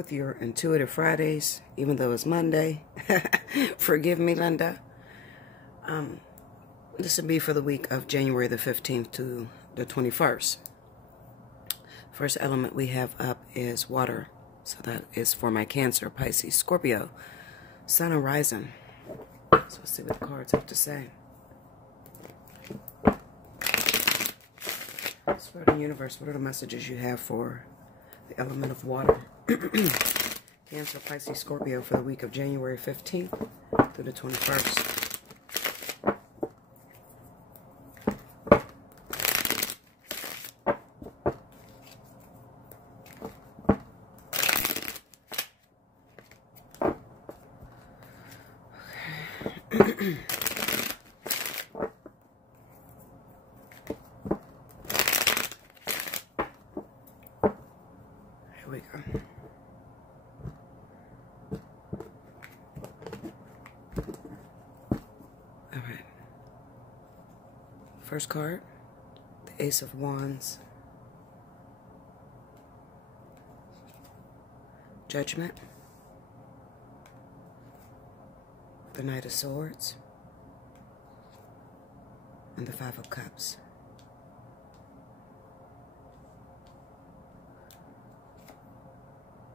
with your Intuitive Fridays, even though it's Monday. Forgive me, Linda. This will be for the week of January the 15th to the 21st. First element we have up is water. So that is for my Cancer, Pisces, Scorpio, Sun and Rising. So let's see what the cards have to say. Spirit of the Universe, what are the messages you have for the element of water? Cancer, Pisces, Scorpio for the week of January 15th through the 21st. Here we go. All right. First card, the Ace of Wands. Judgment. The Knight of Swords. And the Five of Cups.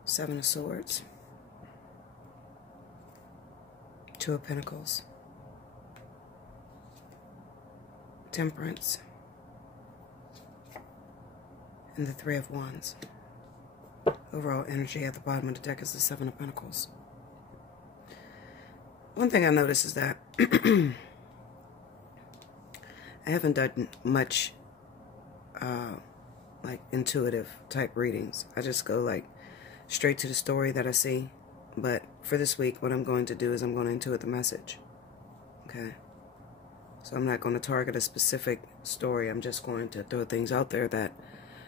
Seven of Swords. Two of Pentacles. Temperance. And the Three of Wands. Overall energy at the bottom of the deck is the Seven of Pentacles. One thing I noticed is that I haven't done much like intuitive type readings. I just go like straight to the story that I see. But for this week, what I'm going to do is I'm going to intuit the message. Okay? So I'm not going to target a specific story. I'm just going to throw things out there that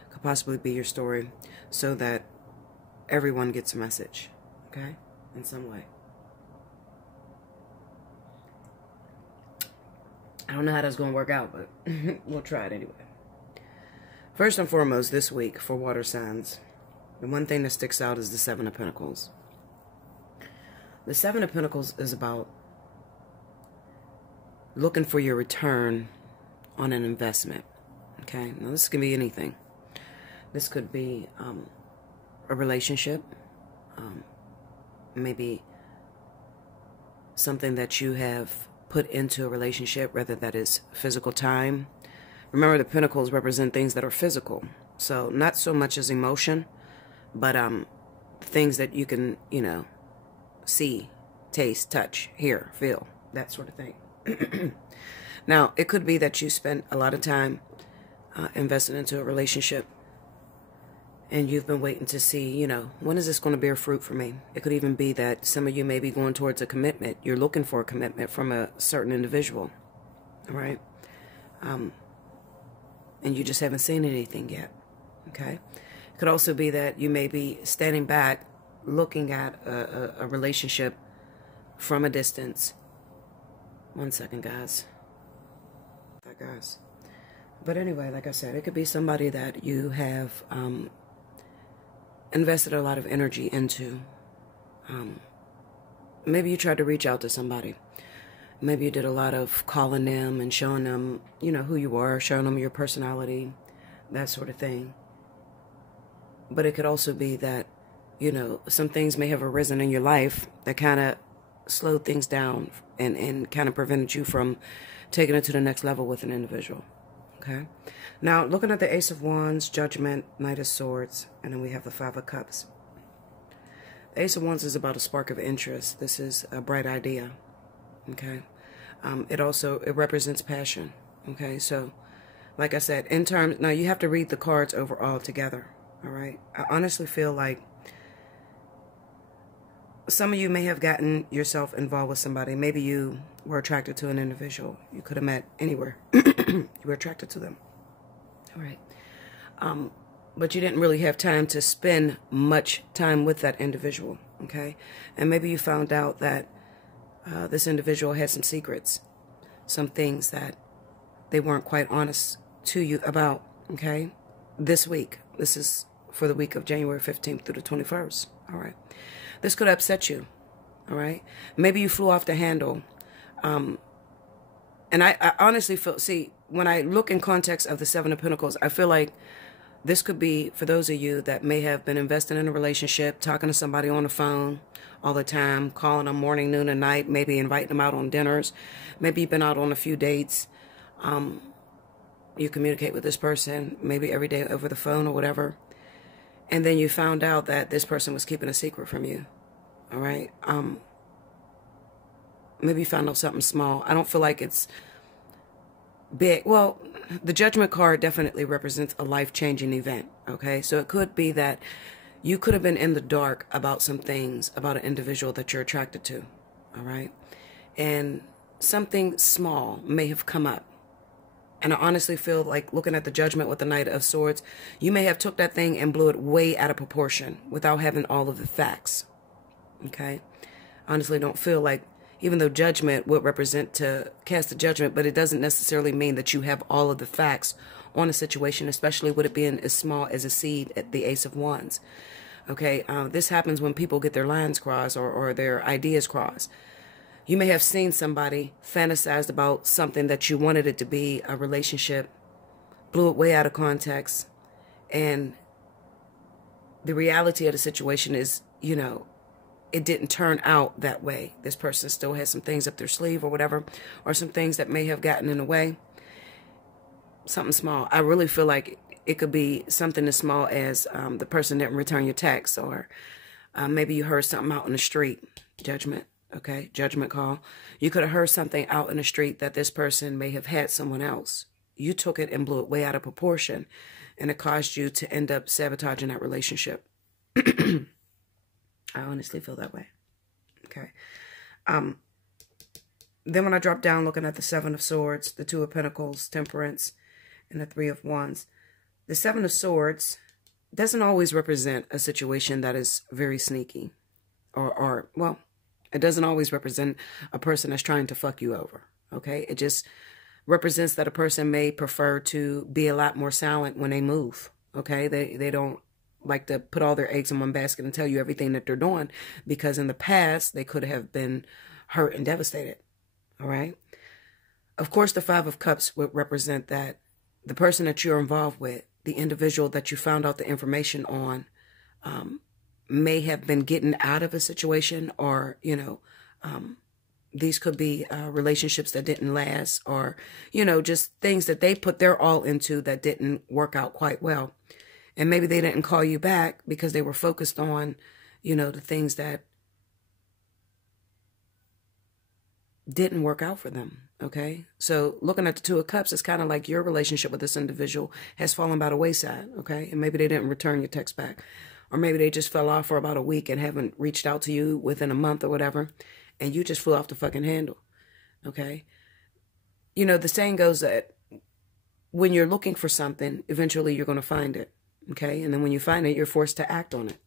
could possibly be your story so that everyone gets a message. Okay? In some way. I don't know how that's going to work out, but we'll try it anyway. First and foremost, this week for water signs, the one thing that sticks out is the Seven of Pentacles. The Seven of Pentacles is about looking for your return on an investment. Okay? Now, this can be anything. This could be a relationship, maybe something that you have put into a relationship, whether that is physical time. Remember, the pentacles represent things that are physical. So not so much as emotion, but things that you can, you know, see, taste, touch, hear, feel, that sort of thing. Now, it could be that you spent a lot of time investing into a relationship and you've been waiting to see, you know, when is this going to bear fruit for me? It could even be that some of you may be going towards a commitment. You're looking for a commitment from a certain individual, all right? And you just haven't seen anything yet, okay? It could also be that you may be standing back looking at a relationship from a distance. One second, guys. But anyway, like I said, it could be somebody that you have invested a lot of energy into. Maybe you tried to reach out to somebody. Maybe you did a lot of calling them and showing them, you know, who you are, showing them your personality, that sort of thing. But it could also be that, you know, some things may have arisen in your life that kind of slowed things down and kind of prevented you from taking it to the next level with an individual. Okay? Now, looking at the Ace of Wands, Judgment, Knight of Swords, and then we have the Five of Cups. The Ace of Wands is about a spark of interest. This is a bright idea. Okay? It represents passion. Okay? So, like I said, in terms, now you have to read the cards overall together. All right? I honestly feel like some of you may have gotten yourself involved with somebody. Maybe you were attracted to an individual. You could have met anywhere. You were attracted to them. All right. But you didn't really have time to spend much time with that individual. Okay. And maybe you found out that this individual had some secrets, some things that they weren't quite honest to you about. Okay. This week. This is for the week of January 15th through the 21st. All right. This could upset you. All right. Maybe you flew off the handle. And I honestly feel, see, when I look in context of the Seven of Pentacles, I feel like this could be for those of you that may have been investing in a relationship, talking to somebody on the phone all the time, calling them morning, noon, and night, maybe inviting them out on dinners. Maybe you've been out on a few dates. You communicate with this person maybe every day over the phone or whatever. And then you found out that this person was keeping a secret from you. All right. Maybe you found out something small. I don't feel like it's big. Well, the Judgment card definitely represents a life-changing event. Okay. So it could be that you could have been in the dark about some things about an individual that you're attracted to. All right. And something small may have come up. And I honestly feel like, looking at the Judgment with the Knight of Swords, you may have took that thing and blew it way out of proportion without having all of the facts. Okay? Honestly, don't feel like, even though Judgment would represent to cast a judgment, but it doesn't necessarily mean that you have all of the facts on a situation, especially with it being as small as a seed at the Ace of Wands. Okay? This happens when people get their lines crossed or their ideas crossed. You may have seen somebody fantasized about something that you wanted it to be, a relationship, blew it way out of context, and the reality of the situation is, you know, it didn't turn out that way. This person still has some things up their sleeve or whatever, or some things that may have gotten in the way. Something small. I really feel like it could be something as small as the person didn't return your text, or maybe you heard something out in the street. Judgment. Okay, Judgment call. You could have heard something out in the street that this person may have had someone else. You took it and blew it way out of proportion, and it caused you to end up sabotaging that relationship. I honestly feel that way. Okay. Then when I drop down looking at the Seven of Swords, the Two of Pentacles, Temperance, and the Three of Wands, the Seven of Swords doesn't always represent a situation that is very sneaky, or well, it doesn't always represent a person that's trying to fuck you over, okay? It just represents that a person may prefer to be a lot more silent when they move, okay? They don't like to put all their eggs in one basket and tell you everything that they're doing, because in the past, they could have been hurt and devastated, all right? Of course, the Five of Cups would represent that the person that you're involved with, the individual that you found out the information on, may have been getting out of a situation, or, you know, these could be relationships that didn't last, or, you know, just things that they put their all into that didn't work out quite well. And maybe they didn't call you back because they were focused on, you know, the things that didn't work out for them. Okay. So looking at the Two of Cups, it's kind of like your relationship with this individual has fallen by the wayside. Okay. And maybe they didn't return your text back. Or maybe they just fell off for about a week and haven't reached out to you within a month or whatever. And you just flew off the fucking handle. Okay? You know, the saying goes that when you're looking for something, eventually you're going to find it. Okay? And then when you find it, you're forced to act on it.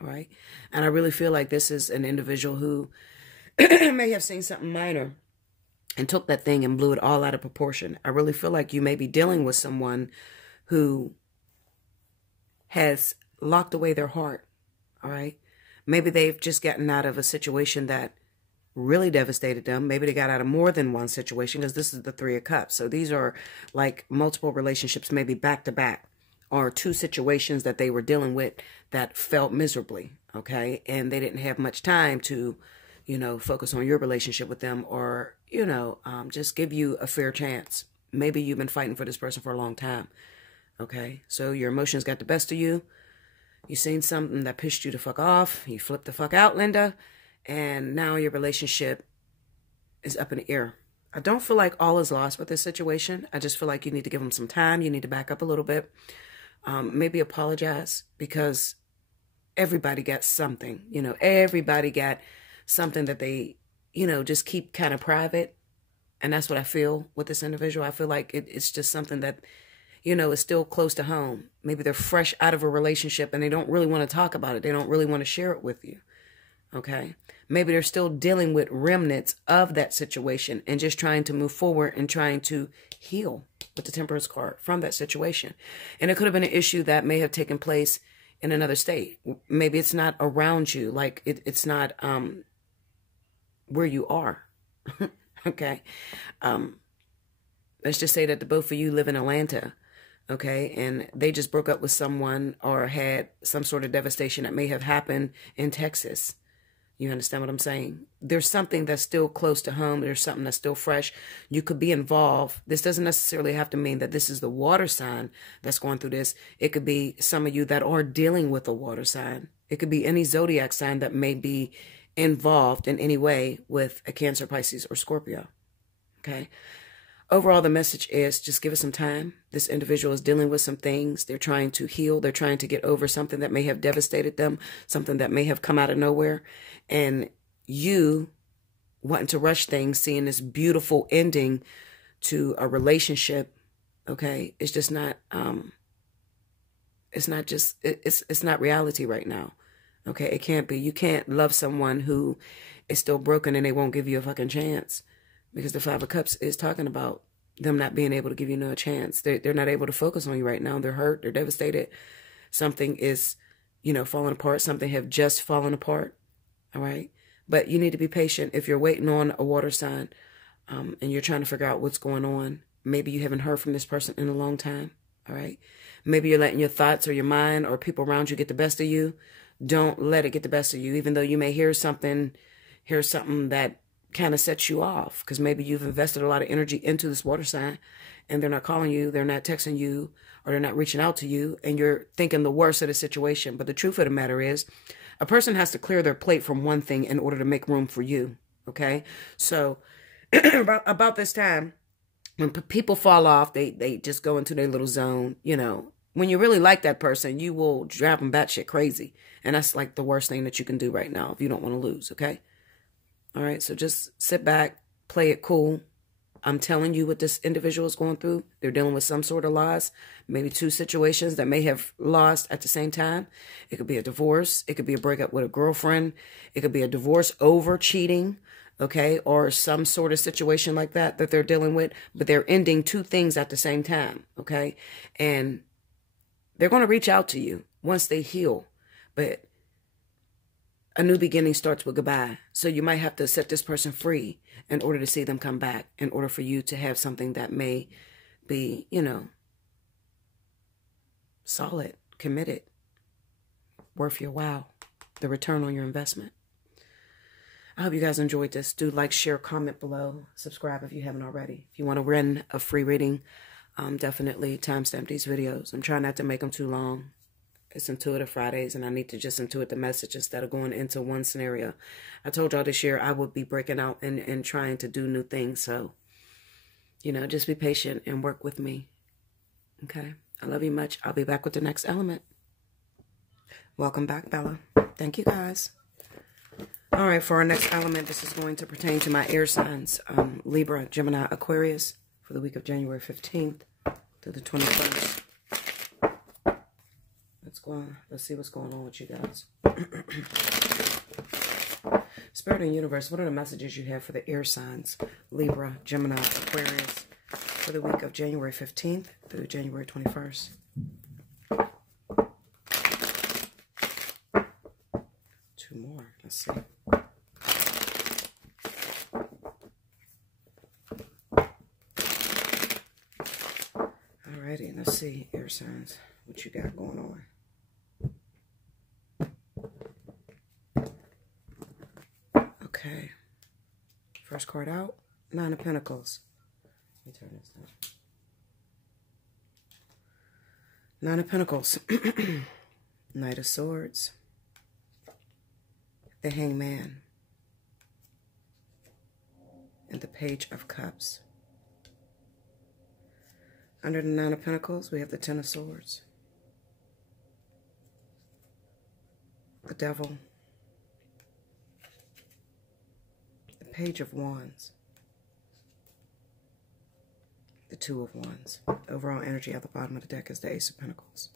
All right? And I really feel like this is an individual who may have seen something minor and took that thing and blew it all out of proportion. I really feel like you may be dealing with someone who has locked away their heart, all right? Maybe they've just gotten out of a situation that really devastated them. Maybe they got out of more than one situation, because this is the Three of Cups. So these are like multiple relationships, maybe back to back, or two situations that they were dealing with that felt miserably, okay? And they didn't have much time to, you know, focus on your relationship with them, or, you know, just give you a fair chance. Maybe you've been fighting for this person for a long time, okay? So your emotions got the best of you. You seen something that pissed you the fuck off. You flipped the fuck out, Linda. And now your relationship is up in the air. I don't feel like all is lost with this situation. I just feel like you need to give them some time. You need to back up a little bit. Maybe apologize, because everybody got something. You know, everybody got something that they, you know, just keep kind of private. And that's what I feel with this individual. I feel like it's just something that, you know, is still close to home. Maybe they're fresh out of a relationship and they don't really want to talk about it. They don't really want to share it with you. Okay. Maybe they're still dealing with remnants of that situation and just trying to move forward and trying to heal with the Temperance card from that situation. And it could have been an issue that may have taken place in another state. Maybe it's not around you. Like it's not where you are. Okay. Let's just say that the both of you live in Atlanta. Okay. And they just broke up with someone or had some sort of devastation that may have happened in Texas. You understand what I'm saying? There's something that's still close to home. There's something that's still fresh. You could be involved. This doesn't necessarily have to mean that this is the water sign that's going through this. It could be some of you that are dealing with a water sign. It could be any zodiac sign that may be involved in any way with a Cancer, Pisces, or Scorpio. Okay. Overall, the message is just give it some time. This individual is dealing with some things. They're trying to heal. They're trying to get over something that may have devastated them, something that may have come out of nowhere. And you wanting to rush things, seeing this beautiful ending to a relationship, okay, it's just not, it's not reality right now. Okay, it can't be. You can't love someone who is still broken and they won't give you a fucking chance. Because the Five of Cups is talking about them not being able to give you no chance. They're not able to focus on you right now. They're hurt. They're devastated. Something is, falling apart. Something have just fallen apart. All right. But you need to be patient. If you're waiting on a water sign and you're trying to figure out what's going on, maybe you haven't heard from this person in a long time. All right. Maybe you're letting your thoughts or your mind or people around you get the best of you. Don't let it get the best of you, even though you may hear something that kind of sets you off, because maybe you've invested a lot of energy into this water sign and they're not calling you, they're not texting you, or they're not reaching out to you, and you're thinking the worst of the situation. But the truth of the matter is a person has to clear their plate from one thing in order to make room for you. Okay. So about this time, when people fall off, they just go into their little zone. When you really like that person, you will drive them batshit crazy. And that's like the worst thing that you can do right now if you don't want to lose. Okay. All right, so just sit back, play it cool. I'm telling you what this individual is going through. They're dealing with some sort of loss, maybe two situations that may have lost at the same time. It could be a divorce. It could be a breakup with a girlfriend. It could be a divorce over cheating, okay, or some sort of situation like that they're dealing with. But they're ending two things at the same time, okay? And they're going to reach out to you once they heal. But a new beginning starts with goodbye. So you might have to set this person free in order to see them come back, in order for you to have something that may be, solid, committed, worth your while, the return on your investment. I hope you guys enjoyed this. Do like, share, comment below, subscribe if you haven't already. If you want to run a free reading, definitely timestamp these videos. I'm trying not to make them too long. It's Intuitive Fridays, and I need to just intuit the message instead of going into one scenario. I told y'all this year I would be breaking out and trying to do new things. So, just be patient and work with me. Okay? I love you much. I'll be back with the next element. Welcome back, Bella. Thank you, guys. All right, for our next element, this is going to pertain to my air signs. Libra, Gemini, Aquarius, for the week of January 15th to the 21st. Let's see what's going on with you guys. Spirit and Universe, what are the messages you have for the air signs? Libra, Gemini, Aquarius, for the week of January 15th through January 21st. Two more. Let's see. Alrighty, let's see, air signs, what you got going on. Okay, first card out, Nine of Pentacles. Let me turn this down. Nine of Pentacles, Knight of Swords, the Hangman, and the Page of Cups. Under the Nine of Pentacles, we have the Ten of Swords, the Devil, the Page of Wands, the Two of Wands. Overall energy at the bottom of the deck is the Ace of Pentacles.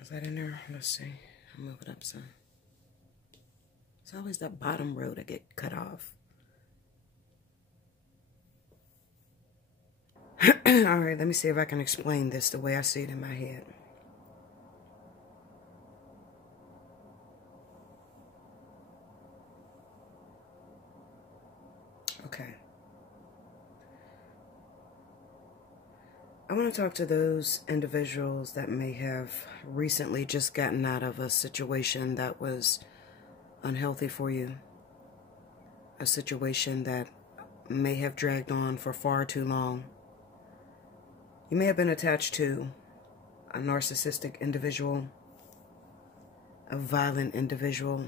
Is that in there? Let's see. I'll move it up some. It's always that bottom row that get cut off. All right, let me see if I can explain this the way I see it in my head. Okay. I want to talk to those individuals that may have recently just gotten out of a situation that was unhealthy for you. A situation that may have dragged on for far too long. You may have been attached to a narcissistic individual, a violent individual,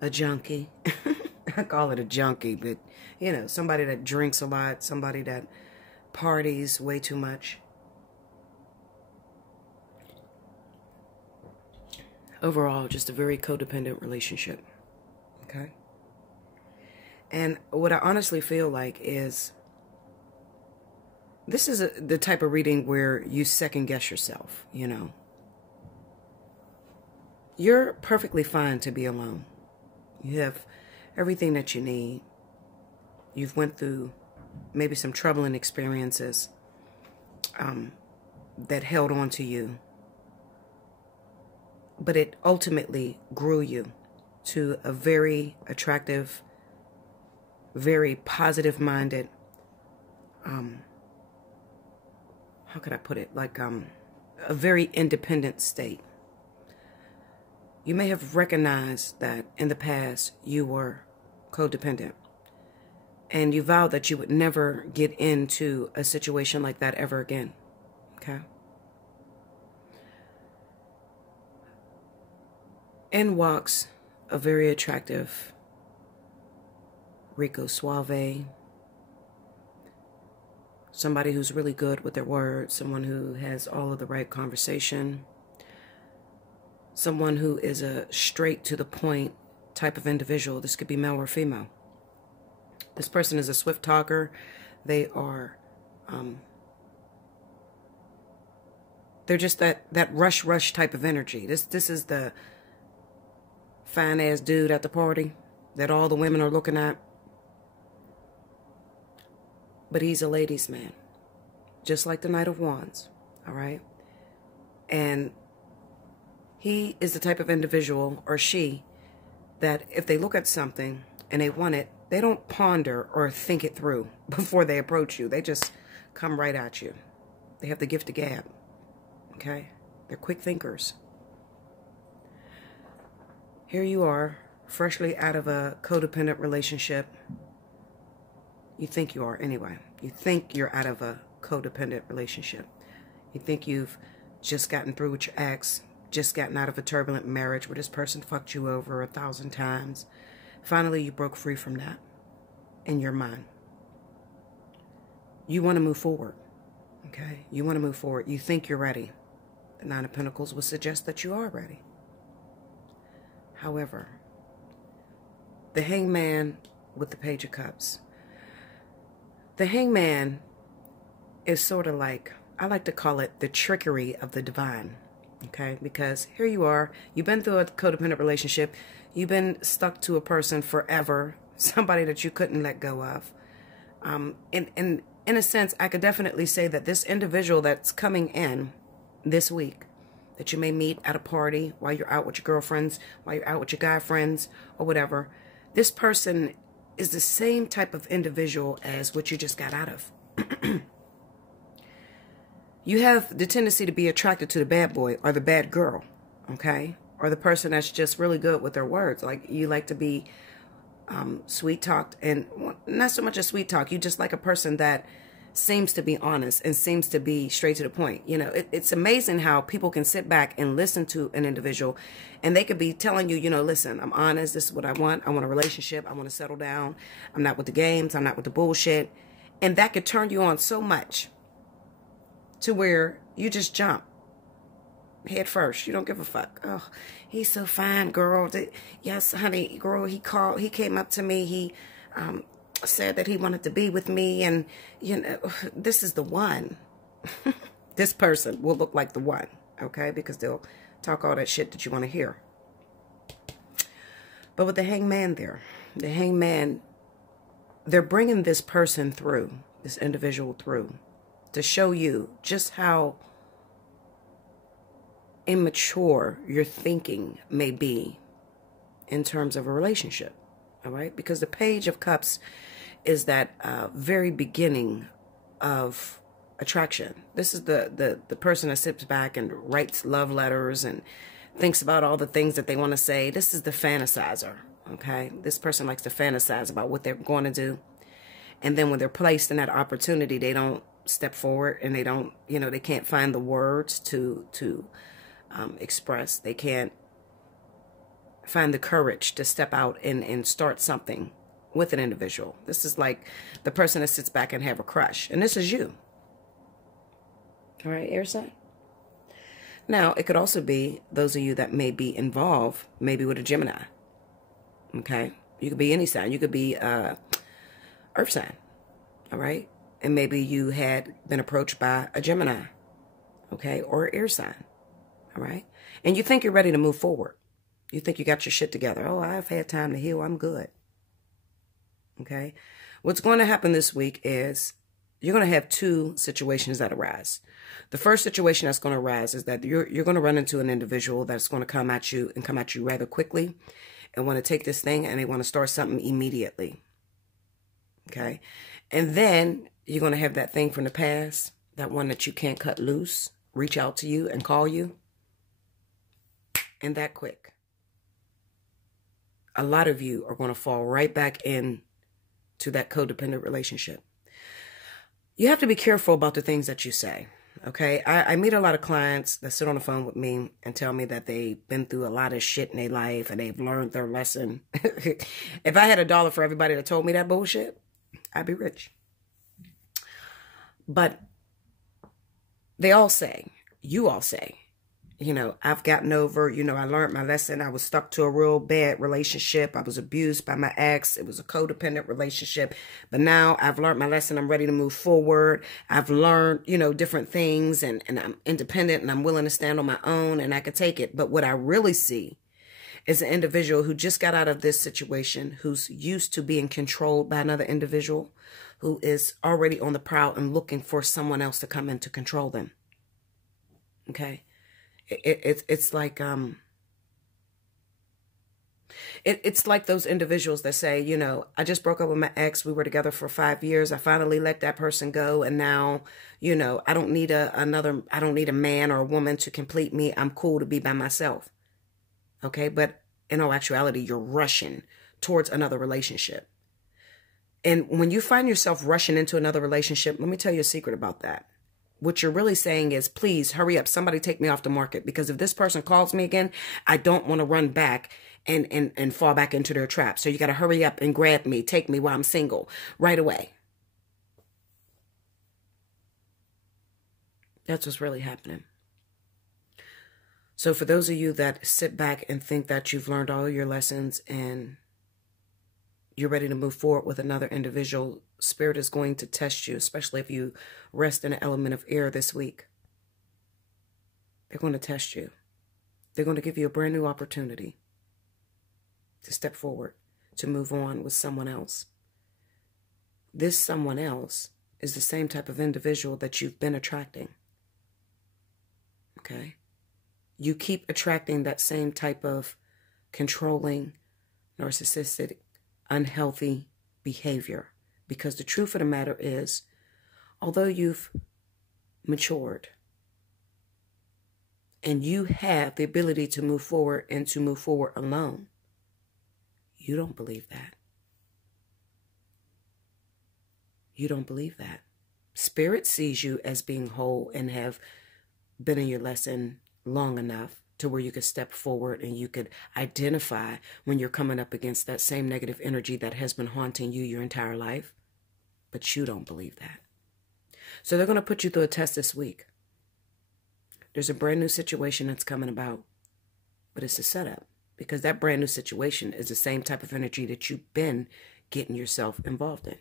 a junkie. I call it a junkie, but, you know, somebody that drinks a lot, somebody that parties way too much. Overall, just a very codependent relationship, okay? And what I honestly feel like is this is the type of reading where you second guess yourself, you know. You're perfectly fine to be alone. You have everything that you need. You've went through maybe some troubling experiences that held on to you. But it ultimately grew you to a very attractive, very positive-minded, how could I put it? Like a very independent state. You may have recognized that in the past you were codependent. And you vowed that you would never get into a situation like that ever again. Okay? In walks a very attractive Rico Suave. Somebody who's really good with their words. Someone who has all of the right conversation. Someone who is a straight to the point type of individual. This could be male or female. This person is a swift talker. They are, they're just that rush type of energy. This is the fine ass dude at the party that all the women are looking at. But he's a ladies' man, just like the Knight of Wands, all right? And he is the type of individual, or she, that if they look at something and they want it, they don't ponder or think it through before they approach you. They just come right at you. They have the gift of gab, okay? They're quick thinkers. Here you are, freshly out of a codependent relationship. You think you are anyway. You think you're out of a codependent relationship. You think you've just gotten through with your ex, just gotten out of a turbulent marriage where this person fucked you over 1,000 times. Finally, you broke free from that in your mind. You want to move forward, okay? You want to move forward. You think you're ready. The Nine of Pentacles would suggest that you are ready. However, the Hangman with the Page of Cups. The Hangman is sort of like, I like to call it the trickery of the divine, okay? Because here you are, you've been through a codependent relationship, you've been stuck to a person forever, somebody that you couldn't let go of. In a sense, I could definitely say that this individual that's coming in this week, that you may meet at a party while you're out with your girlfriends, while you're out with your guy friends, or whatever, this person is the same type of individual as what you just got out of. You have the tendency to be attracted to the bad boy or the bad girl, okay? Or the person that's just really good with their words. Like, you like to be sweet-talked, and not so much a sweet talk. You just like a person that seems to be honest and seems to be straight to the point. You know, it's amazing how people can sit back and listen to an individual, and they could be telling you, you know, listen, I'm honest. This is what I want. I want a relationship. I want to settle down. I'm not with the games. I'm not with the bullshit. And that could turn you on so much to where you just jump head first. You don't give a fuck. Oh, he's so fine, girl. Yes, honey, girl, he came up to me. He said that he wanted to be with me, and you know, this is the one. This person will look like the one, okay? Because they'll talk all that shit that you want to hear. But with the hangman there, the hangman, they're bringing this person through, this individual through, to show you just how immature your thinking may be in terms of a relationship. All right? Because the Page of Cups is that very beginning of attraction. This is the person that sits back and writes love letters and thinks about all the things that they want to say. This is the fantasizer. Okay? This person likes to fantasize about what they're going to do. And then when they're placed in that opportunity, they don't step forward, and they don't, they can't find the words to express. They can't find the courage to step out and start something with an individual. This is like the person that sits back and have a crush. And this is you. All right, air sign. Now, it could also be those of you that may be involved, maybe with a Gemini. Okay? You could be any sign. You could be earth sign. All right? And maybe you had been approached by a Gemini. Okay? Or air sign. All right? And you think you're ready to move forward. You think you got your shit together. Oh, I've had time to heal. I'm good. Okay? What's going to happen this week is you're going to have two situations that arise. The first situation that's going to arise is that you're going to run into an individual that's going to come at you rather quickly and want to take this thing and they want to start something immediately. Okay? And then you're going to have that thing from the past, that one that you can't cut loose, reach out to you and call you. And that quick. A lot of you are going to fall right back in to that codependent relationship. You have to be careful about the things that you say. Okay, I meet a lot of clients that sit on the phone with me and tell me that they've been through a lot of shit in their life and they've learned their lesson. If I had $1 for everybody that told me that bullshit, I'd be rich. But they all say, you all say, I've gotten over, I learned my lesson. I was stuck to a real bad relationship. I was abused by my ex. It was a codependent relationship. But now I've learned my lesson. I'm ready to move forward. I've learned, different things and I'm independent and I'm willing to stand on my own and I can take it. But what I really see is an individual who just got out of this situation, who's used to being controlled by another individual, who is already on the prowl and looking for someone else to come in to control them. Okay? It's like it's like those individuals that say, I just broke up with my ex. We were together for 5 years. I finally let that person go, and now, I don't need I don't need a man or a woman to complete me. I'm cool to be by myself. Okay, but in all actuality, you're rushing towards another relationship. And when you find yourself rushing into another relationship, let me tell you a secret about that. What you're really saying is, please hurry up. Somebody take me off the market, because if this person calls me again, I don't want to run back and fall back into their trap. So you got to hurry up and grab me, take me while I'm single right away. That's what's really happening. So for those of you that sit back and think that you've learned all your lessons and you're ready to move forward with another individual, Spirit is going to test you, especially if you rest in an element of air this week. They're going to test you. They're going to give you a brand new opportunity to step forward, to move on with someone else. This someone else is the same type of individual that you've been attracting. Okay? You keep attracting that same type of controlling, narcissistic, unhealthy behavior. Because the truth of the matter is, although you've matured and you have the ability to move forward and to move forward alone, you don't believe that. You don't believe that. Spirit sees you as being whole and have been in your lesson long enough to where you could step forward and you could identify when you're coming up against that same negative energy that has been haunting you your entire life. But you don't believe that. So they're going to put you through a test this week. There's a brand new situation that's coming about, but it's a setup, because that brand new situation is the same type of energy that you've been getting yourself involved in.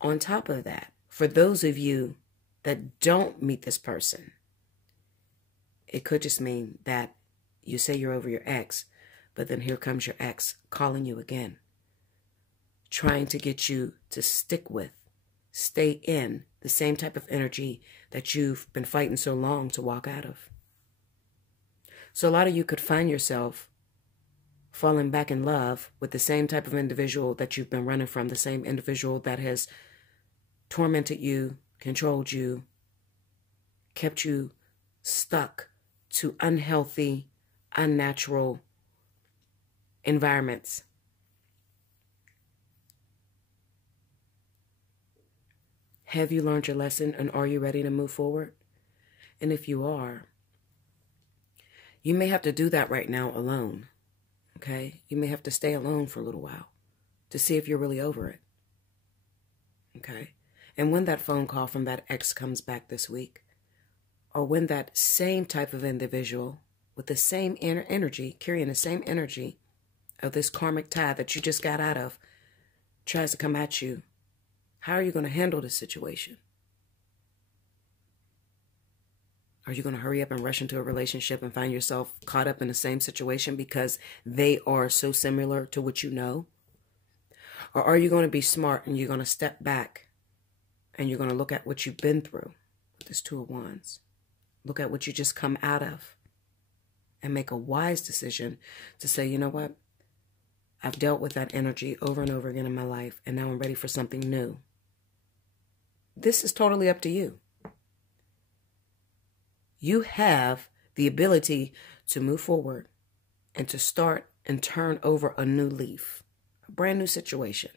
On top of that, for those of you that don't meet this person, it could just mean that you say you're over your ex, But then here comes your ex calling you again, trying to get you to stay in the same type of energy that you've been fighting so long to walk out of. So a lot of you could find yourself falling back in love with the same type of individual that you've been running from, the same individual that has tormented you, controlled you, kept you stuck to unhealthy, unnatural environments. Have you learned your lesson, and are you ready to move forward? And if you are, you may have to do that right now alone, okay? You may have to stay alone for a little while to see if you're really over it, okay? And when that phone call from that ex comes back this week, or when that same type of individual with the same inner energy, carrying the same energy of this karmic tie that you just got out of, tries to come at you, how are you going to handle this situation? Are you going to hurry up and rush into a relationship and find yourself caught up in the same situation because they are so similar to what you know? Or are you going to be smart and you're going to step back and you're going to look at what you've been through with this Two of Wands? Look at what you just come out of and make a wise decision to say, you know what? I've dealt with that energy over and over again in my life, and now I'm ready for something new. This is totally up to you. You have the ability to move forward and to start and turn over a new leaf, a brand new situation,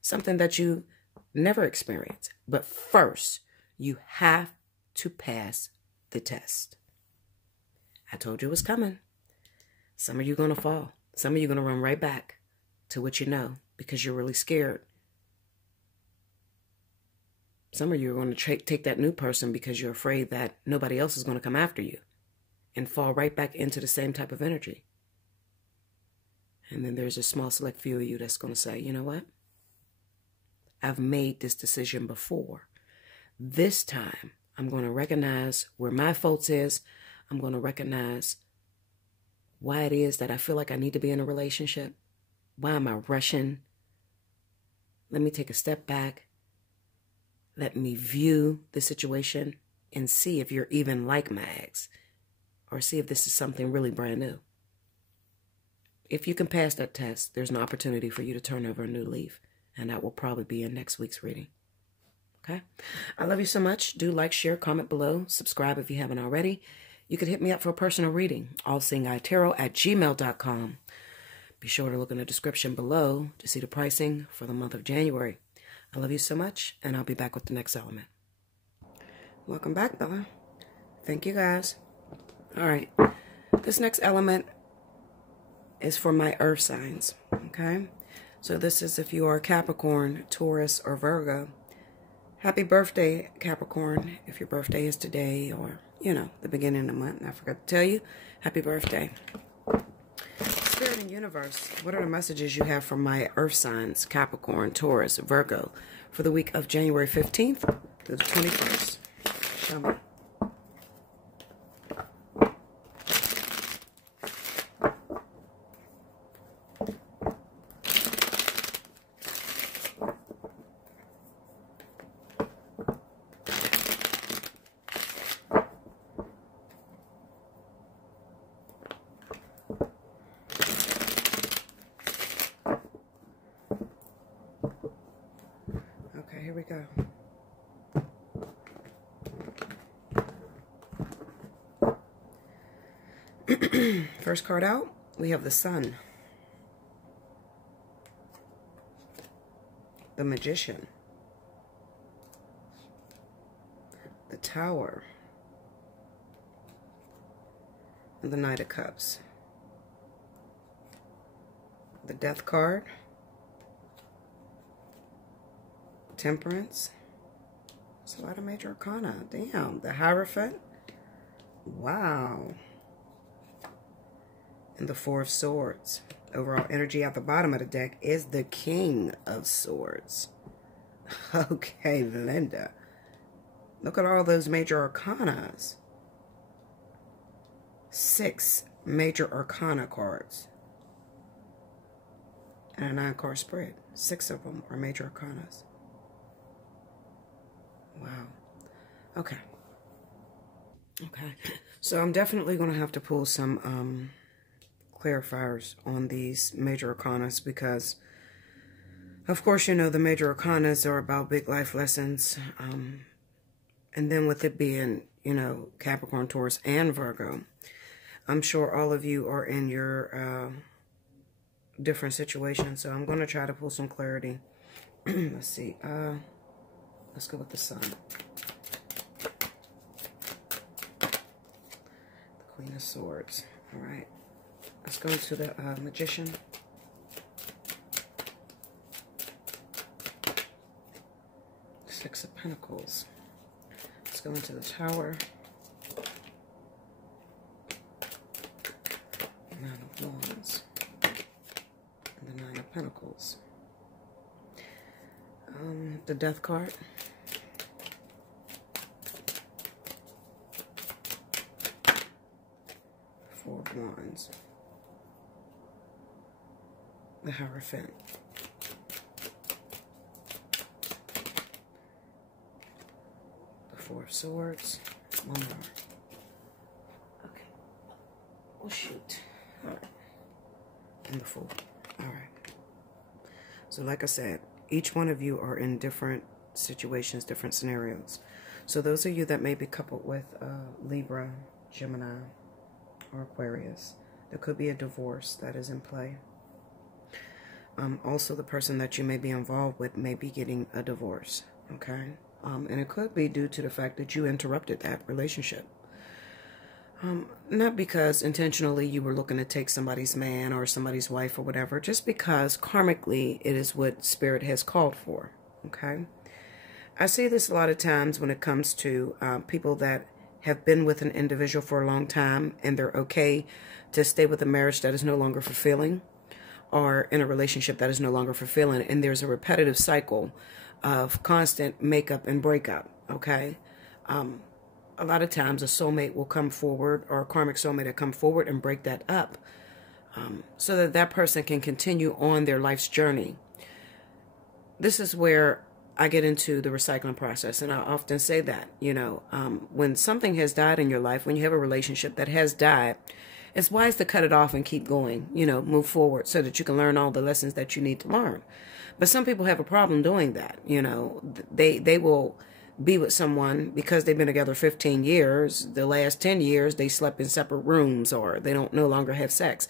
something that you never experienced. But first, you have to pass the test. I told you it was coming. Some of you are going to fall. Some of you are going to run right back to what you know because you're really scared. Some of you are going to take that new person because you're afraid that nobody else is going to come after you and fall right back into the same type of energy. And then there's a small select few of you that's going to say, you know what? I've made this decision before. This time, I'm going to recognize where my fault is. I'm going to recognize why it is that I feel like I need to be in a relationship. Why am I rushing? Let me take a step back. Let me view the situation and see if you're even like my ex, or see if this is something really brand new. If you can pass that test, there's an opportunity for you to turn over a new leaf, and that will probably be in next week's reading. Okay? I love you so much. Do like, share, comment below. Subscribe if you haven't already. You could hit me up for a personal reading. Allseeingeyetarot@gmail.com. Be sure to look in the description below to see the pricing for the month of January. I love you so much, and I'll be back with the next element. Welcome back, Bella. Thank you, guys. All right. This next element is for my earth signs, okay? So this is if you are Capricorn, Taurus, or Virgo. Happy birthday, Capricorn, if your birthday is today or, you know, the beginning of the month. And I forgot to tell you, happy birthday. Spirit and universe, what are the messages you have from my earth signs, Capricorn, Taurus, Virgo, for the week of January 15th to the 21st? Show me. Okay, here we go. First card out, we have the Sun, the Magician, the Tower, and the Knight of Cups. The Death card, Temperance. It's a lot of major arcana. Damn. The Hierophant. Wow. And the Four of Swords. Overall energy at the bottom of the deck is the King of Swords. Okay, Linda. Look at all those major arcanas. 6 major arcana cards. and a 9-card spread. 6 of them are major arcanas. Wow. Okay. Okay. So I'm definitely going to have to pull some clarifiers on these major arcanas because, of course, you know, the major arcanas are about big life lessons. And then with it being, you know, Capricorn, Taurus, and Virgo, I'm sure all of you are in your different situations. So I'm going to try to pull some clarity. Let's see. Let's go with the Sun. The Queen of Swords. All right. Let's go to the Magician. Six of Pentacles. Let's go into the Tower. 9 of Wands. And the 9 of Pentacles. The Death card. Four of Wands. The Hierophant. The Four of Swords. One more. Okay. Oh, shoot. All right. And the Fool. All right. So like I said, each one of you are in different situations, different scenarios. So those of you that may be coupled with Libra, Gemini, or Aquarius, there could be a divorce that is in play. Also, the person that you may be involved with may be getting a divorce, okay? And it could be due to the fact that you interrupted that relationship. Not because intentionally you were looking to take somebody's man or somebody's wife or whatever, just because karmically it is what Spirit has called for, okay? I see this a lot of times when it comes to people that have been with an individual for a long time and they're okay to stay with a marriage that is no longer fulfilling or in a relationship that is no longer fulfilling, and there's a repetitive cycle of constant makeup and breakup, okay? A lot of times a soulmate will come forward, or a karmic soulmate will come forward and break that up so that that person can continue on their life's journey. This is where I get into the recycling process, and I often say that, you know, when something has died in your life, when you have a relationship that has died, it's wise to cut it off and keep going, you know, move forward so that you can learn all the lessons that you need to learn. But some people have a problem doing that, you know. They will be with someone because they've been together 15 years. The last 10 years, they slept in separate rooms or they don't no longer have sex.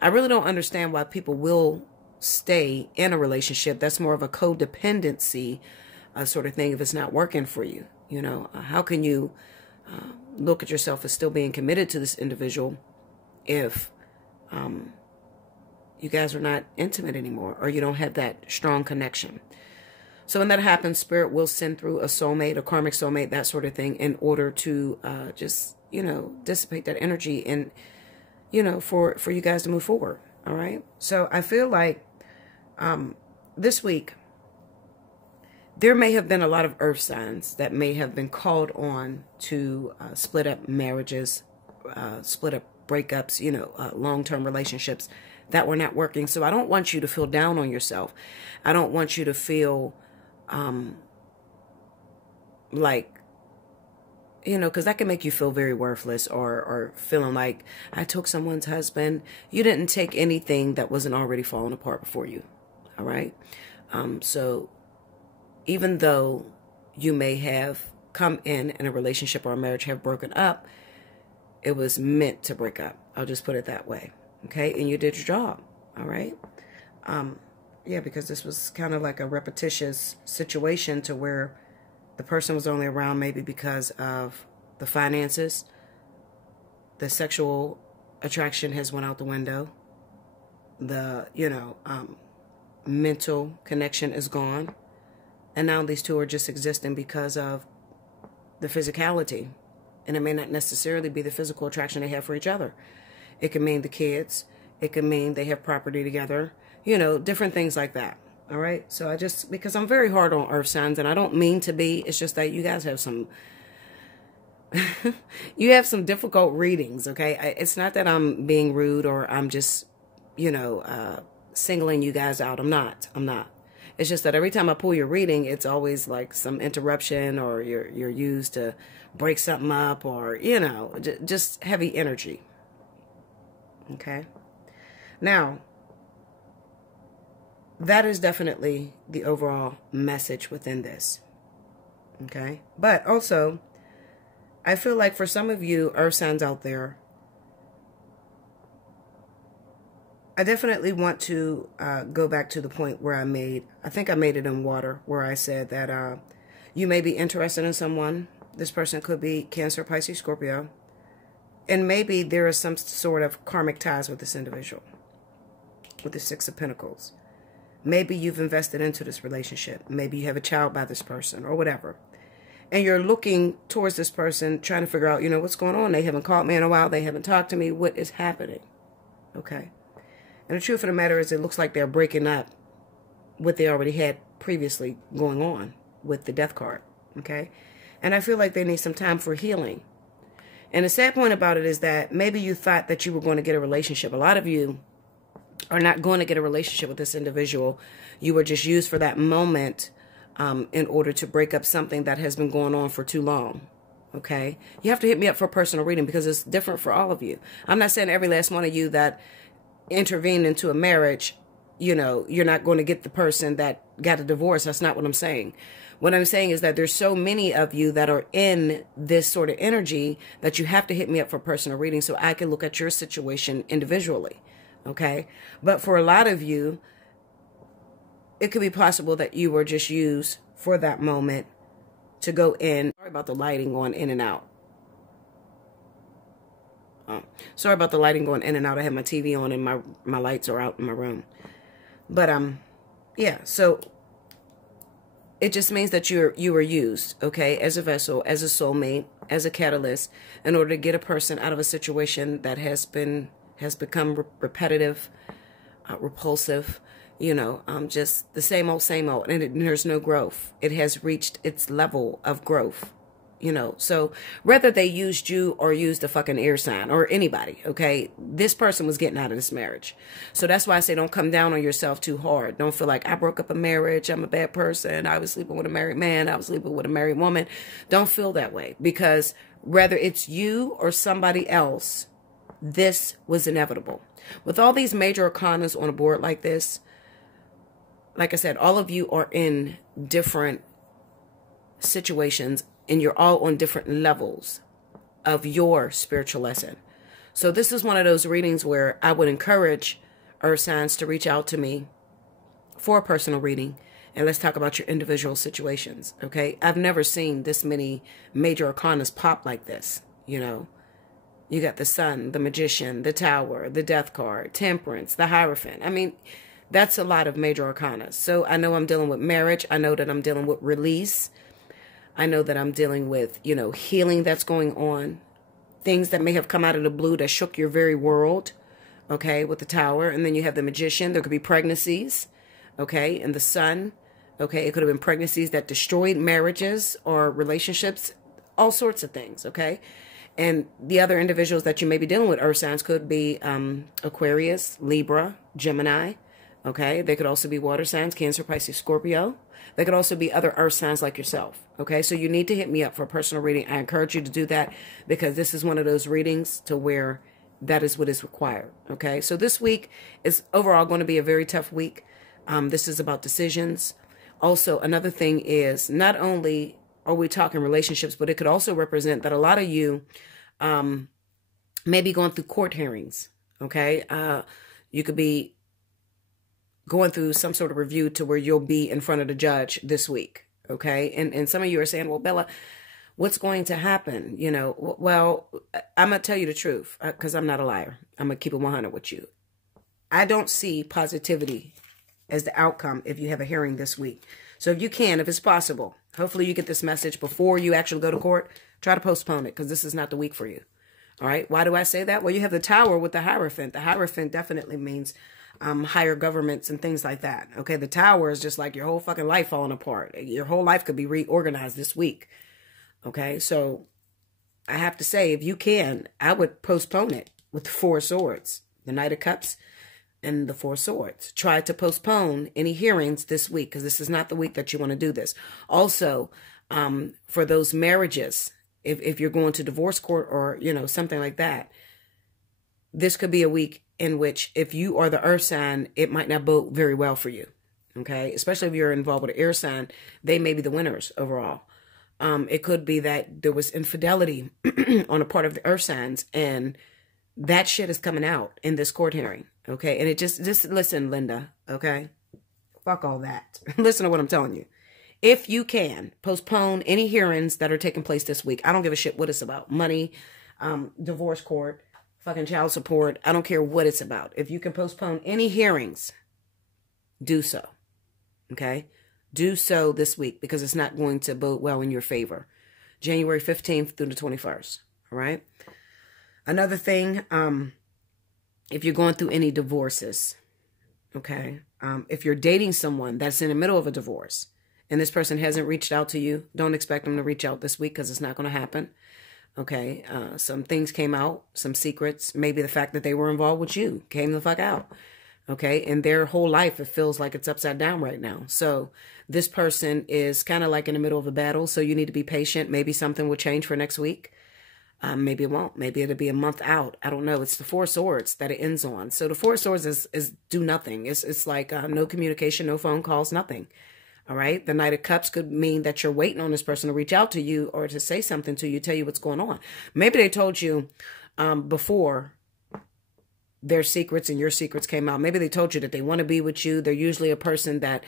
I really don't understand why people will stay in a relationship that's more of a codependency sort of thing if it's not working for you. You know, how can you look at yourself as still being committed to this individual if you guys are not intimate anymore or you don't have that strong connection? So when that happens, Spirit will send through a soulmate, a karmic soulmate, that sort of thing, in order to just, you know, dissipate that energy and, you know, for you guys to move forward. All right. So I feel like this week, there may have been a lot of earth signs that may have been called on to split up marriages, split up breakups, you know, long-term relationships that were not working. So I don't want you to feel down on yourself. I don't want you to feel like, you know, because that can make you feel very worthless or feeling like I took someone's husband. You didn't take anything that wasn't already falling apart before you. All right. So even though you may have come in a relationship or a marriage have broken up, it was meant to break up. I'll just put it that way. Okay. And you did your job. All right. Yeah, because this was kind of like a repetitious situation to where the person was only around maybe because of the finances. The sexual attraction has went out the window. The, you know, mental connection is gone. And now these two are just existing because of the physicality. And it may not necessarily be the physical attraction they have for each other. It can mean the kids. It can mean they have property together. You know, different things like that. All right. So I just, because I'm very hard on earth signs and I don't mean to be, it's just that you guys have some, you have some difficult readings. Okay. It's not that I'm being rude or I'm just, you know, singling you guys out. I'm not. It's just that every time I pull your reading, it's always like some interruption, or you're used to break something up, or, you know, just heavy energy. Okay. Now, that is definitely the overall message within this. Okay. But also, I feel like for some of you earth signs out there, I definitely want to go back to the point where I think I made it in water, where I said that you may be interested in someone. This person could be Cancer, Pisces, Scorpio. And maybe there is some sort of karmic ties with this individual, with the Six of Pentacles. Maybe you've invested into this relationship. Maybe you have a child by this person or whatever. And you're looking towards this person, trying to figure out, you know, what's going on. They haven't called me in a while. They haven't talked to me. What is happening? Okay. And the truth of the matter is, it looks like they're breaking up what they already had previously going on with the Death card. Okay. And I feel like they need some time for healing. And the sad point about it is that maybe you thought that you were going to get a relationship. A lot of you are not going to get a relationship with this individual. You were just used for that moment in order to break up something that has been going on for too long. Okay. You have to hit me up for a personal reading, because it's different for all of you. I'm not saying every last one of you that intervened into a marriage, you know, you're not going to get the person that got a divorce. That's not what I'm saying. What I'm saying is that there's so many of you that are in this sort of energy that you have to hit me up for personal reading so I can look at your situation individually. Okay. But for a lot of you, it could be possible that you were just used for that moment to go in. Sorry about the lighting going in and out. Sorry about the lighting going in and out. I have my TV on and my lights are out in my room. But yeah, so it just means that you were used, okay, as a vessel, as a soulmate, as a catalyst, in order to get a person out of a situation that has become repetitive, repulsive, you know, just the same old, and there's no growth. It has reached its level of growth. You know, so whether they used you or used a fucking air sign or anybody, okay, this person was getting out of this marriage. So that's why I say don't come down on yourself too hard. Don't feel like I broke up a marriage, I'm a bad person, I was sleeping with a married man, I was sleeping with a married woman. Don't feel that way, because whether it's you or somebody else, this was inevitable. With all these major arcanas on a board like this, like I said, all of you are in different situations, and you're all on different levels of your spiritual lesson. So this is one of those readings where I would encourage earth signs to reach out to me for a personal reading, and let's talk about your individual situations, okay? I've never seen this many major arcanas pop like this, you know. You got the Sun, the Magician, the Tower, the Death card, Temperance, the Hierophant. I mean, that's a lot of major arcanas. So I know I'm dealing with marriage. I know that I'm dealing with release. I know that I'm dealing with, you know, healing that's going on. Things that may have come out of the blue that shook your very world, okay, with the Tower. And then you have the Magician. There could be pregnancies, okay, and the Sun, okay. It could have been pregnancies that destroyed marriages or relationships, all sorts of things, okay. And the other individuals that you may be dealing with, earth signs, could be Aquarius, Libra, Gemini, okay. They could also be water signs, Cancer, Pisces, Scorpio. They could also be other earth signs like yourself, okay? So you need to hit me up for a personal reading. I encourage you to do that, because this is one of those readings to where that is what is required, okay? So this week is overall going to be a very tough week. This is about decisions. Also, another thing is, not only are we talking relationships, but it could also represent that a lot of you may be going through court hearings, okay? You could be going through some sort of review to where you'll be in front of the judge this week, okay? And some of you are saying, well, Bella, what's going to happen? You know, well, I'm going to tell you the truth, because I'm not a liar. I'm going to keep it 100 with you. I don't see positivity as the outcome if you have a hearing this week. So if you can, if it's possible, hopefully you get this message before you actually go to court, try to postpone it, because this is not the week for you, all right? Why do I say that? Well, you have the Tower with the Hierophant. The Hierophant definitely means higher governments and things like that. Okay, the Tower is just like your whole fucking life falling apart. Your whole life could be reorganized this week. Okay, so I have to say, if you can, I would postpone it with the Four of Swords, the Knight of Cups. and the Four Swords. Try to postpone any hearings this week, because this is not the week that you want to do this. Also, for those marriages, if you're going to divorce court or, you know, something like that, this could be a week in which, if you are the earth sign, it might not bode very well for you. Okay? Especially if you're involved with an air sign, they may be the winners overall. It could be that there was infidelity on a part of the earth signs, and that shit is coming out in this court hearing. Okay? And it just listen, Linda. Okay? Fuck all that. Listen to what I'm telling you. If you can, postpone any hearings that are taking place this week. I don't give a shit what it's about. Money, divorce court, fucking child support. I don't care what it's about. If you can postpone any hearings, do so. Okay? Do so this week, because it's not going to bode well in your favor. January 15th through the 21st. All right? Another thing, if you're going through any divorces, okay? If you're dating someone that's in the middle of a divorce, and this person hasn't reached out to you, don't expect them to reach out this week, because it's not going to happen. Okay? Some things came out, some secrets. Maybe the fact that they were involved with you came the fuck out. Okay? And their whole life, it feels like it's upside down right now. So this person is kind of like in the middle of a battle, so you need to be patient. Maybe something will change for next week. Maybe it won't. Maybe it'll be a month out. I don't know. It's the Four Swords that it ends on. So the Four Swords is do nothing. It's like no communication, no phone calls, nothing. All right. The Knight of Cups could mean that you're waiting on this person to reach out to you or to say something to you, tell you what's going on. Maybe they told you before their secrets and your secrets came out. Maybe they told you that they want to be with you. They're usually a person that,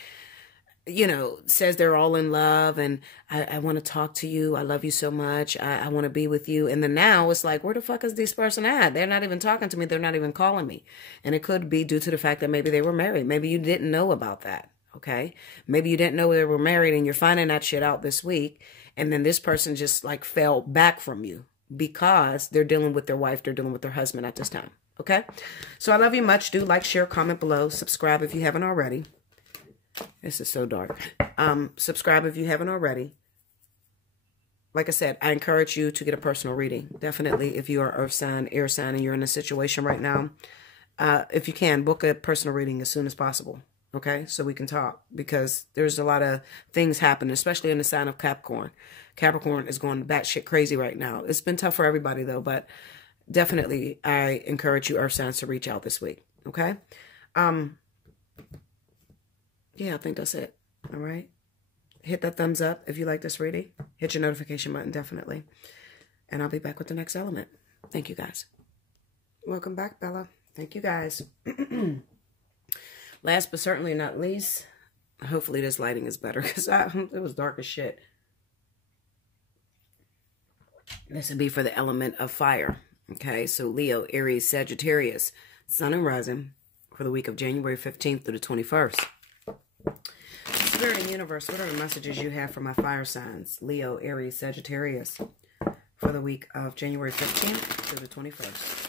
you know, says they're all in love and I want to talk to you. I love you so much. I want to be with you. And then now it's like, where the fuck is this person at? They're not even talking to me. They're not even calling me. And it could be due to the fact that maybe they were married. Maybe you didn't know about that. Okay. Maybe you didn't know they were married and you're finding that shit out this week. And then this person just like fell back from you because they're dealing with their wife. They're dealing with their husband at this time. Okay. So I love you much. Do like, share, comment below, subscribe if you haven't already. This is so dark. Subscribe if you haven't already. Like I said, I encourage you to get a personal reading. Definitely, if you are earth sign, air sign, and you're in a situation right now, if you can, book a personal reading as soon as possible. Okay, so we can talk, because there's a lot of things happening, especially in the sign of Capricorn. Capricorn is going batshit crazy right now. It's been tough for everybody though, but definitely I encourage you earth signs to reach out this week. Okay. Yeah, I think that's it. All right. Hit that thumbs up if you like this reading. Hit your notification button, definitely. And I'll be back with the next element. Thank you, guys. Welcome back, Bella. Thank you, guys. Last but certainly not least, hopefully this lighting is better, because it was dark as shit. This would be for the element of fire. Okay, so Leo, Aries, Sagittarius, Sun and Rising for the week of January 15th through the 21st. Spirit and Universe, what are the messages you have for my fire signs? Leo, Aries, Sagittarius for the week of January 15th through the 21st.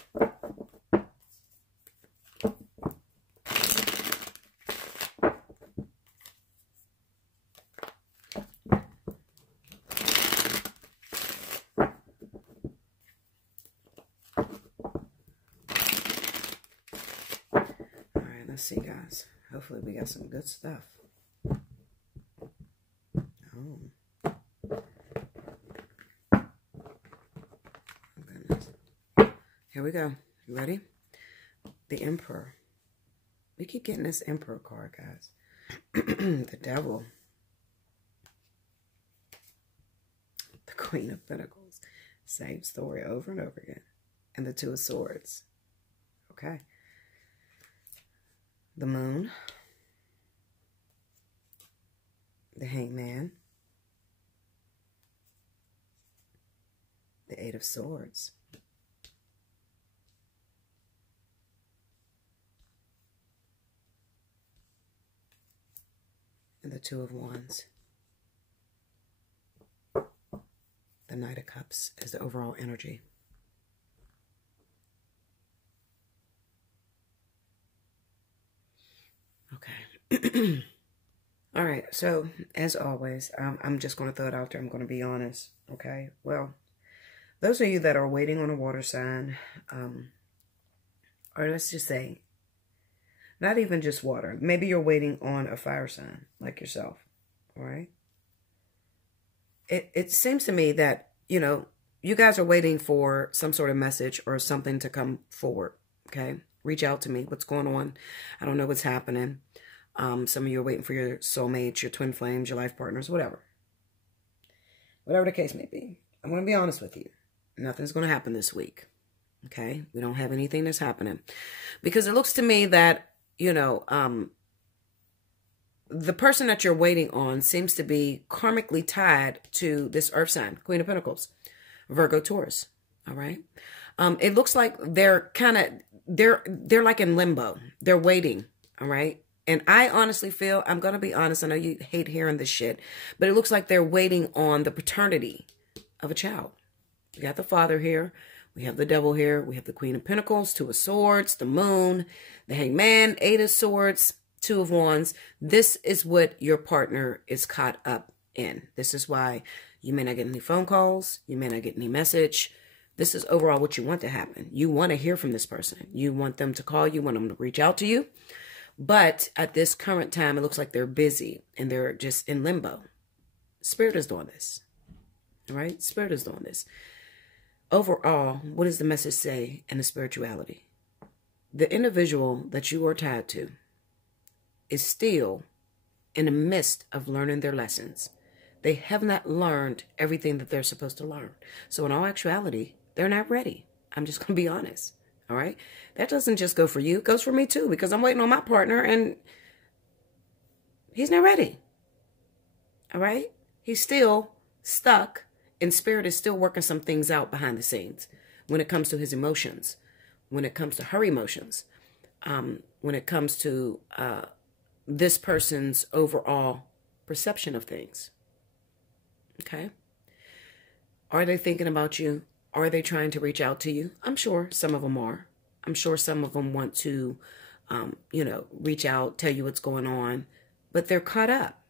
Let's see, guys. Hopefully we got some good stuff. Oh. Goodness. Here we go. You ready? The Emperor. We keep getting this Emperor card, guys. The Devil. The Queen of Pentacles. Same story over and over again. And the Two of Swords. Okay. The Moon, the Hangman, the Eight of Swords, and the Two of Wands. The Knight of Cups is the overall energy. Okay. All right. So, as always, I'm just going to throw it out there. I'm going to be honest. Okay. Well, those of you that are waiting on a water sign, or let's just say, Not even just water. Maybe you're waiting on a fire sign like yourself. All right. It seems to me that, you know, you guys are waiting for some sort of message or something to come forward. Okay. Reach out to me. What's going on? I don't know what's happening. Some of you are waiting for your soulmates, your twin flames, your life partners, whatever. Whatever the case may be. I'm going to be honest with you. Nothing's going to happen this week. Okay. We don't have anything that's happening. Because it looks to me that, you know, the person that you're waiting on seems to be karmically tied to this earth sign, Queen of Pentacles, Virgo, Taurus. All right. It looks like they're kind of, they're like in limbo. They're waiting. All right. And I honestly feel, I'm going to be honest, I know you hate hearing this shit, but it looks like they're waiting on the paternity of a child. We got the father here. We have the devil here. We have the Queen of Pentacles, Two of Swords, the Moon, the Hangman, Eight of Swords, Two of Wands. This is what your partner is caught up in. This is why you may not get any phone calls. You may not get any message. This is overall what you want to happen. You want to hear from this person. You want them to call you. You want them to reach out to you. But at this current time, it looks like they're busy and they're just in limbo. Spirit is doing this. All right? Spirit is doing this. Overall, what does the message say in the spirituality? The individual that you are tied to is still in the midst of learning their lessons. They have not learned everything that they're supposed to learn. So in all actuality, they're not ready. I'm just going to be honest. All right? That doesn't just go for you. It goes for me too, because I'm waiting on my partner and he's not ready. All right? He's still stuck, and Spirit is still working some things out behind the scenes when it comes to his emotions, when it comes to her emotions, when it comes to this person's overall perception of things. Okay? Are they thinking about you? Are they trying to reach out to you? I'm sure some of them are. I'm sure some of them want to, you know, reach out, tell you what's going on, but they're caught up.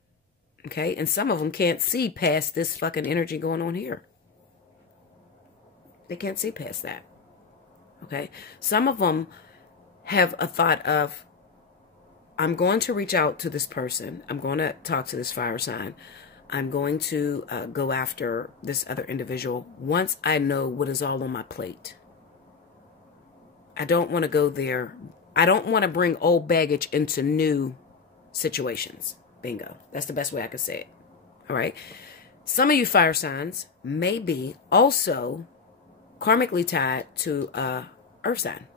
Okay? And some of them can't see past this fucking energy going on here. They can't see past that. Okay? Some of them have a thought of, I'm going to reach out to this person. I'm going to talk to this fire sign. I'm going to go after this other individual once I know what is all on my plate. I don't want to go there. I don't want to bring old baggage into new situations. Bingo. That's the best way I could say it. All right. Some of you fire signs may be also karmically tied to earth sign.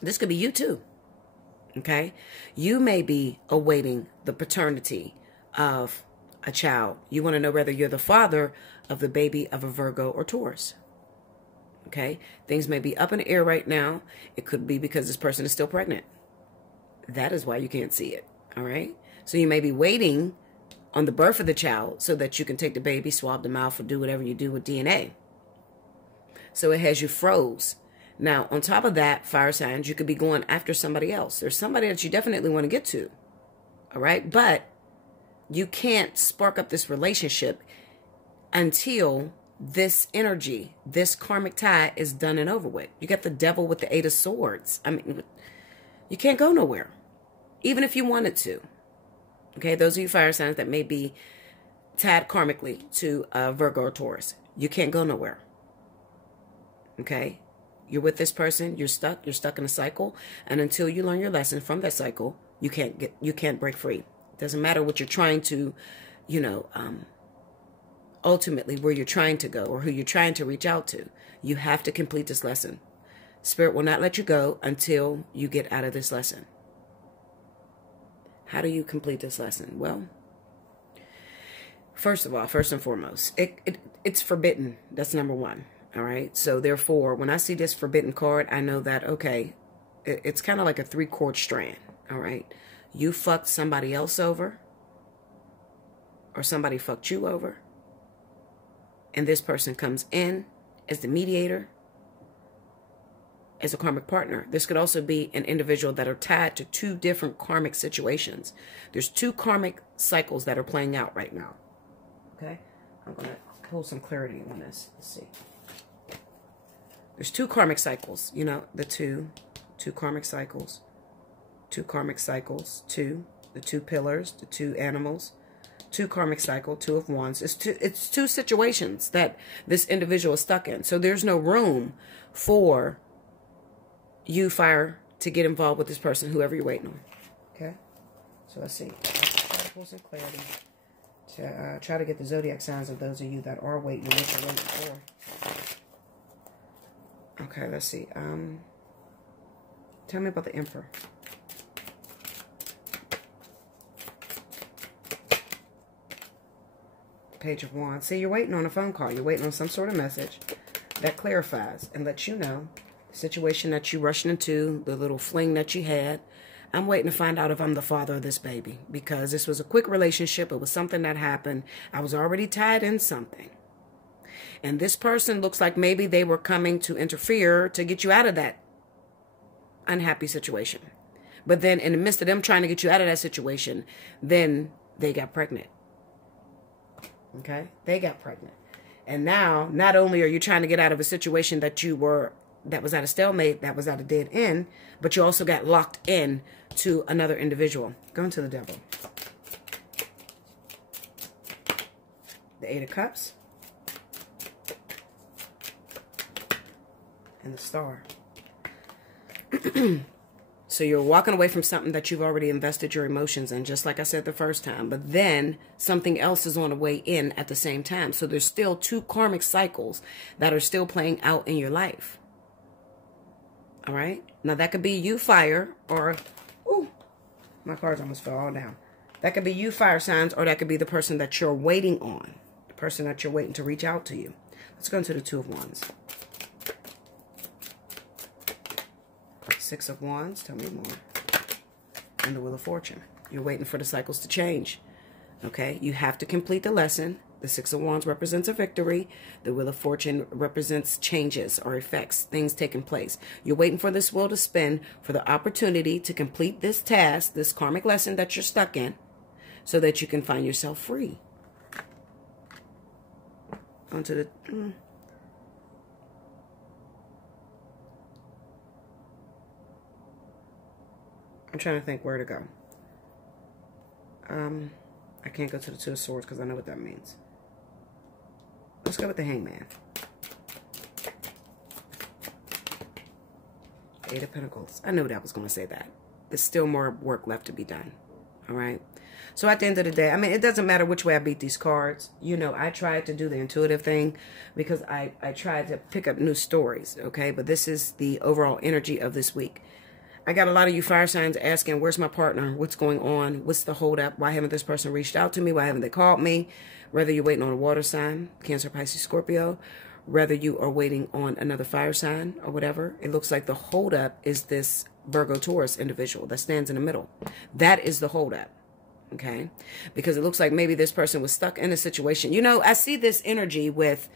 This could be you too. Okay. You may be awaiting the paternity of a child. You want to know whether you're the father of the baby of a Virgo or Taurus. Okay. Things may be up in the air right now. It could be because this person is still pregnant. That is why you can't see it. All right. So you may be waiting on the birth of the child so that you can take the baby, swab the mouth, or do whatever you do with DNA. So it has you froze. Now, on top of that, fire signs, you could be going after somebody else. There's somebody that you definitely want to get to. All right. But you can't spark up this relationship until this energy, this karmic tie is done and over with. You got the devil with the Eight of Swords. I mean, you can't go nowhere, even if you wanted to. Okay, those are you fire signs that may be tied karmically to Virgo or Taurus. You can't go nowhere. Okay, you're with this person. You're stuck in a cycle, and until you learn your lesson from that cycle, you can't break free. It doesn't matter what you're trying to, you know, ultimately where you're trying to go or who you're trying to reach out to. You have to complete this lesson. Spirit will not let you go until you get out of this lesson. How do you complete this lesson? Well, first of all, first and foremost, it's forbidden. That's number one. All right. So therefore, when I see this forbidden card, I know that, okay, it's kind of like a 3-cord strand. All right. You fucked somebody else over, or somebody fucked you over, and this person comes in as the mediator, as a karmic partner. This could also be an individual that are tied to 2 different karmic situations. There's 2 karmic cycles that are playing out right now. Okay? I'm going to pull some clarity on this. Let's see. There's 2 karmic cycles. You know, the two karmic cycles. 2 karmic cycles, 2, the 2 pillars, the 2 animals, 2 karmic cycle, 2 of wands. It's 2 situations that this individual is stuck in. So there's no room for you, fire, to get involved with this person, whoever you're waiting on. Okay? So let's see. Try to pull some clarity to try to get the zodiac signs of those of you that are waiting and what you're waiting for. Okay, let's see. Tell me about the Emperor. Page of Wands. See, you're waiting on a phone call. You're waiting on some sort of message that clarifies and lets you know the situation that you rushed into, the little fling that you had. I'm waiting to find out if I'm the father of this baby, because this was a quick relationship. It was something that happened. I was already tied in something. And this person looks like maybe they were coming to interfere to get you out of that unhappy situation. But then in the midst of them trying to get you out of that situation, then they got pregnant. Okay? They got pregnant. And now, not only are you trying to get out of a situation that was at a stalemate, that was at a dead end, but you also got locked in to another individual. Going to the Devil. The 8 of Cups. And the Star. So you're walking away from something that you've already invested your emotions in, just like I said the first time. But then something else is on the way in at the same time. So there's still 2 karmic cycles that are still playing out in your life. All right? Now that could be you, fire, or... Ooh, my cards almost fell all down. That could be you, fire signs, or that could be the person that you're waiting on. The person that you're waiting to reach out to you. Let's go into the 2 of Wands. 6 of Wands, tell me more. And the Wheel of Fortune. You're waiting for the cycles to change. Okay? You have to complete the lesson. The 6 of Wands represents a victory. The Wheel of Fortune represents changes or effects, things taking place. You're waiting for this wheel to spin, for the opportunity to complete this task, this karmic lesson that you're stuck in, so that you can find yourself free. Onto the... I'm trying to think where to go. I can't go to the 2 of Swords because I know what that means. Let's go with the Hangman. 8 of Pentacles. I knew that I was going to say that. There's still more work left to be done. All right. So at the end of the day, I mean, it doesn't matter which way I beat these cards. You know, I tried to do the intuitive thing because I tried to pick up new stories. Okay. But this is the overall energy of this week. I got a lot of you fire signs asking, where's my partner? What's going on? What's the holdup? Why haven't this person reached out to me? Why haven't they called me? Whether you're waiting on a water sign, Cancer, Pisces, Scorpio, whether you are waiting on another fire sign or whatever, it looks like the holdup is this Virgo, Taurus individual that stands in the middle. That is the holdup, okay? Because it looks like maybe this person was stuck in a situation. You know, I see this energy with,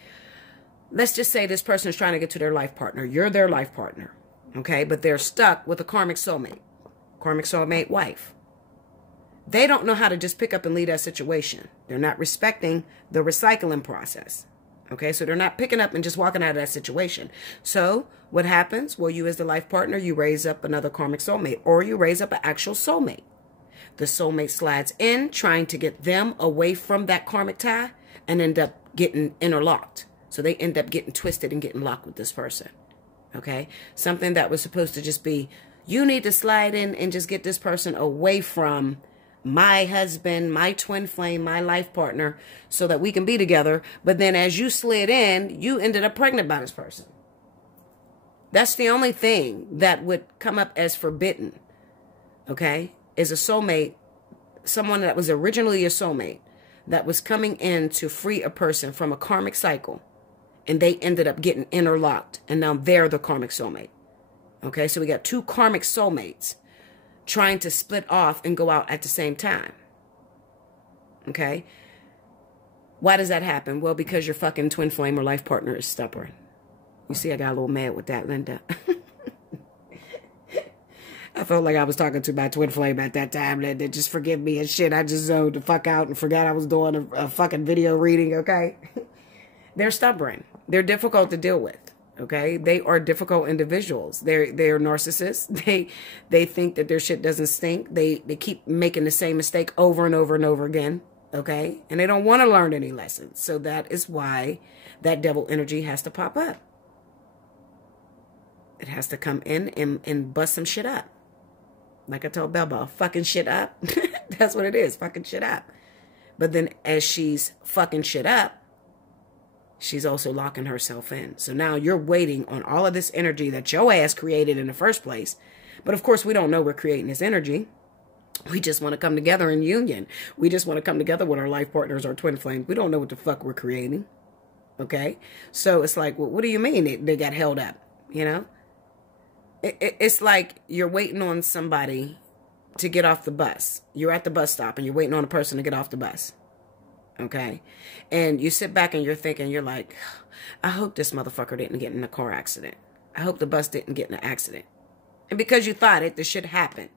let's just say this person is trying to get to their life partner. You're their life partner. Okay, but they're stuck with a karmic soulmate wife. They don't know how to just pick up and leave that situation. They're not respecting the recycling process. Okay, so they're not picking up and just walking out of that situation. So what happens? Well, you as the life partner, you raise up another karmic soulmate, or you raise up an actual soulmate. The soulmate slides in, trying to get them away from that karmic tie and end up getting interlocked. So they end up getting twisted and getting locked with this person. Okay, something that was supposed to just be, you need to slide in and just get this person away from my husband, my twin flame, my life partner, so that we can be together. But then as you slid in, you ended up pregnant by this person. That's the only thing that would come up as forbidden, okay, is a soulmate, someone that was originally a soulmate, that was coming in to free a person from a karmic cycle. And they ended up getting interlocked. And now they're the karmic soulmate. Okay, so we got 2 karmic soulmates trying to split off and go out at the same time. Okay. Why does that happen? Well, because your fucking twin flame or life partner is stubborn. You see, I got a little mad with that, Linda. I felt like I was talking to my twin flame at that time, Linda. Just forgive me and shit. I just zoned the fuck out and forgot I was doing a fucking video reading, okay? They're stubborn. They're difficult to deal with, Okay, they are difficult individuals. They're narcissists. They think that their shit doesn't stink. They keep making the same mistake over and over and over again. Okay, and they don't want to learn any lessons. So that is why that devil energy has to pop up. It has to come in and bust some shit up. Like I told Bella, fucking shit up. That's what it is, fucking shit up. But then as she's fucking shit up, she's also locking herself in. So now you're waiting on all of this energy that your ass created in the first place. But of course, we don't know we're creating this energy. We just want to come together in union. We just want to come together with our life partners, our twin flames. We don't know what the fuck we're creating. Okay? So it's like, well, what do you mean they got held up? You know? It's like you're waiting on somebody to get off the bus. You're at the bus stop and you're waiting on a person to get off the bus. Okay? And you sit back and you're thinking, you're like, I hope this motherfucker didn't get in a car accident. I hope the bus didn't get in an accident. And because you thought it, the shit happened.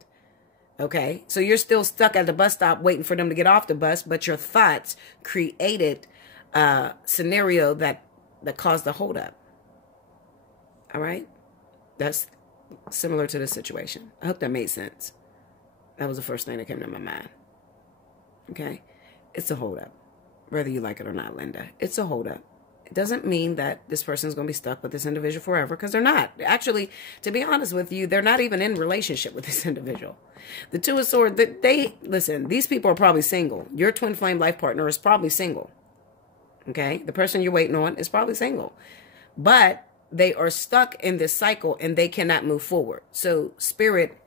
Okay? So you're still stuck at the bus stop waiting for them to get off the bus, but your thoughts created a scenario that caused the holdup. All right? That's similar to this situation. I hope that made sense. That was the first thing that came to my mind. Okay? It's a holdup. Whether you like it or not, Linda. It's a holdup. It doesn't mean that this person's going to be stuck with this individual forever, because they're not. Actually, to be honest with you, they're not even in relationship with this individual. The Two of Swords, listen, these people are probably single. Your twin flame life partner is probably single. Okay? The person you're waiting on is probably single. But they are stuck in this cycle and they cannot move forward. So spirit,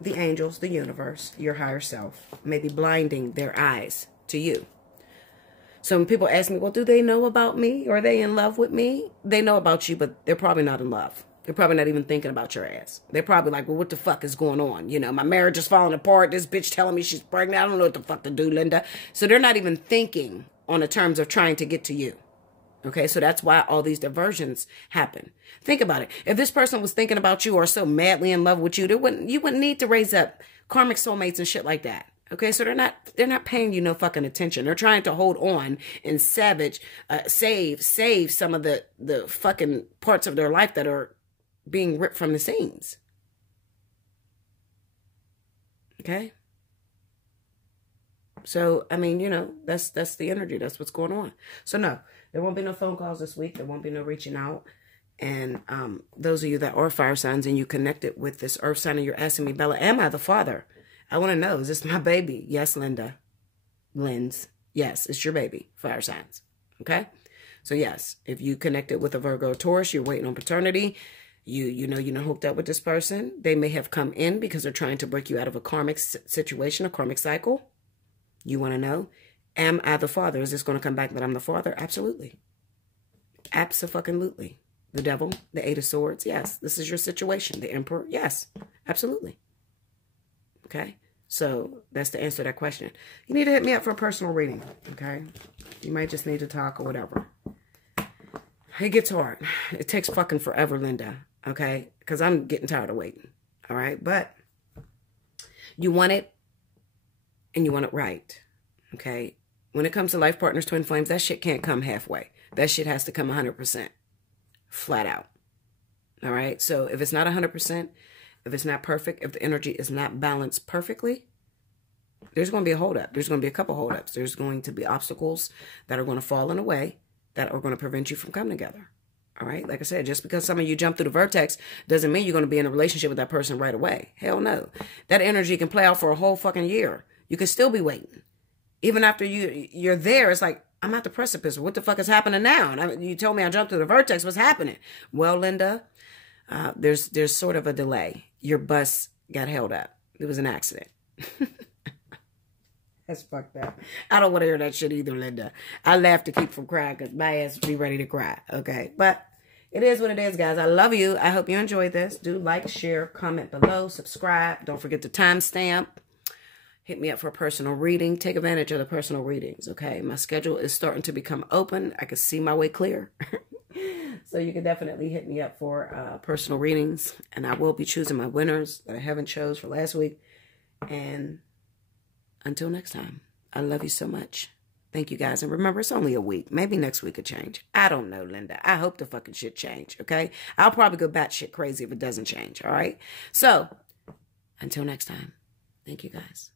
the angels, the universe, your higher self, may be blinding their eyes to you. So when people ask me, well, do they know about me? Or are they in love with me? They know about you, but they're probably not in love. They're probably not even thinking about your ass. They're probably like, well, what the fuck is going on? You know, my marriage is falling apart. This bitch telling me she's pregnant. I don't know what the fuck to do, Linda. So they're not even thinking on the terms of trying to get to you. Okay, so that's why all these diversions happen. Think about it. If this person was thinking about you or so madly in love with you, you wouldn't need to raise up karmic soulmates and shit like that. Okay, so they're not paying you no fucking attention. They're trying to hold on and save some of the fucking parts of their life that are being ripped from the seams. Okay? So, I mean, you know, that's the energy. That's what's going on. So, no, there won't be no phone calls this week. There won't be no reaching out. And those of you that are fire signs and you connected with this earth sign and you're asking me, Bella, am I the father? I want to know, is this my baby? Yes, Linda. Lens. Yes, it's your baby. Fire signs. Okay? So, yes, if you connected with a Virgo or Taurus, you're waiting on paternity. You know you're not hooked up with this person. They may have come in because they're trying to break you out of a karmic situation, a karmic cycle. You want to know, am I the father? Is this going to come back that I'm the father? Absolutely. Abso-fucking-lutely. The devil, the Eight of Swords, yes. This is your situation. The Emperor, yes. Absolutely. Okay? So that's the answer to that question. You need to hit me up for a personal reading, okay? You might just need to talk or whatever. It gets hard. It takes fucking forever, Linda, okay? Because I'm getting tired of waiting, all right? But you want it, and you want it right, okay? When it comes to life partners, twin flames, that shit can't come halfway. That shit has to come 100%, flat out, all right? So if it's not 100%, if it's not perfect, if the energy is not balanced perfectly, there's going to be a holdup. There's going to be a couple holdups. There's going to be obstacles that are going to fall in the way that are going to prevent you from coming together, all right? Like I said, just because some of you jump through the vertex doesn't mean you're going to be in a relationship with that person right away. Hell no. That energy can play out for a whole fucking year. You can still be waiting. Even after you're there, it's like, I'm at the precipice. What the fuck is happening now? And you told me I jumped through the vertex. What's happening? Well, Linda, there's sort of a delay. Your bus got held up. It was an accident. That's fucked up. I don't want to hear that shit either, Linda. I laugh to keep from crying because my ass would be ready to cry. Okay, but it is what it is, guys. I love you. I hope you enjoyed this. Do like, share, comment below, subscribe. Don't forget to timestamp. Hit me up for a personal reading. Take advantage of the personal readings, okay? My schedule is starting to become open. I can see my way clear. So you can definitely hit me up for personal readings. And I will be choosing my winners that I haven't chose for last week. And until next time, I love you so much. Thank you guys. And remember, it's only a week. Maybe next week will change. I don't know, Linda. I hope the fucking shit change, okay? I'll probably go batshit crazy if it doesn't change, all right? So, until next time, thank you guys.